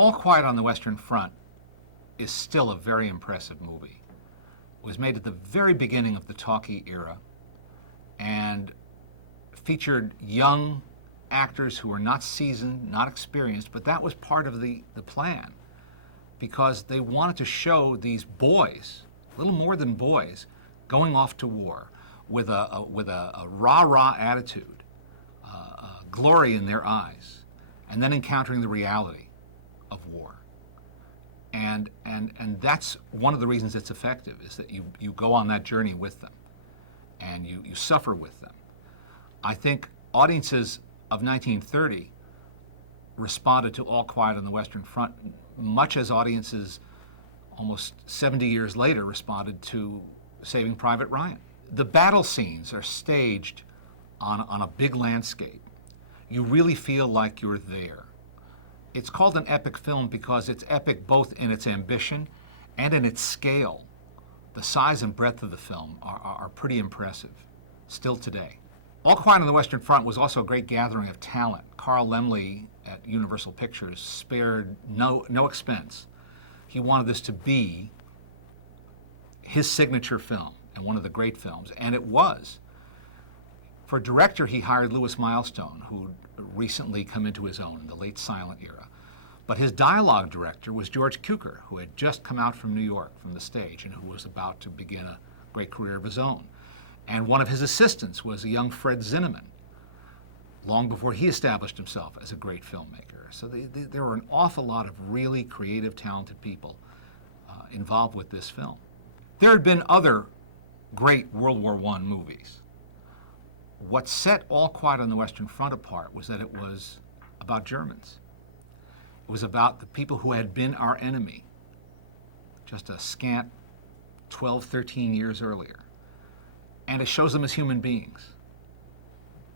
All Quiet on the Western Front is still a very impressive movie. It was made at the very beginning of the talkie era and featured young actors who were not seasoned, not experienced, but that was part of the plan because they wanted to show these boys, little more than boys, going off to war with a rah-rah attitude, glory in their eyes, and then encountering the reality of war. And that's one of the reasons it's effective, is that you go on that journey with them and you suffer with them. I think audiences of 1930 responded to All Quiet on the Western Front much as audiences almost 70 years later responded to Saving Private Ryan. The battle scenes are staged on a big landscape. You really feel like you're there. It's called an epic film because it's epic both in its ambition and in its scale. The size and breadth of the film are pretty impressive, still today. All Quiet on the Western Front was also a great gathering of talent. Carl Laemmle at Universal Pictures spared no expense. He wanted this to be his signature film and one of the great films, and it was. For director, he hired Lewis Milestone, who'd recently come into his own in the late silent era. But his dialogue director was George Cukor, who had just come out from New York, from the stage, and who was about to begin a great career of his own. And one of his assistants was a young Fred Zinnemann, long before he established himself as a great filmmaker. So there were an awful lot of really creative, talented people involved with this film. There had been other great World War I movies. What set All Quiet on the Western Front apart was that it was about Germans. It was about the people who had been our enemy just a scant 12, 13 years earlier. And it shows them as human beings.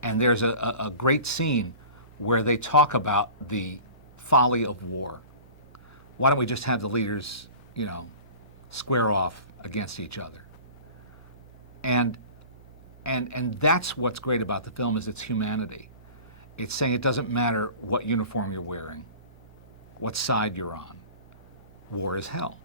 And there's a great scene where they talk about the folly of war. Why don't we just have the leaders, square off against each other? And that's what's great about the film, is its humanity. It's saying it doesn't matter what uniform you're wearing, what side you're on. War is hell.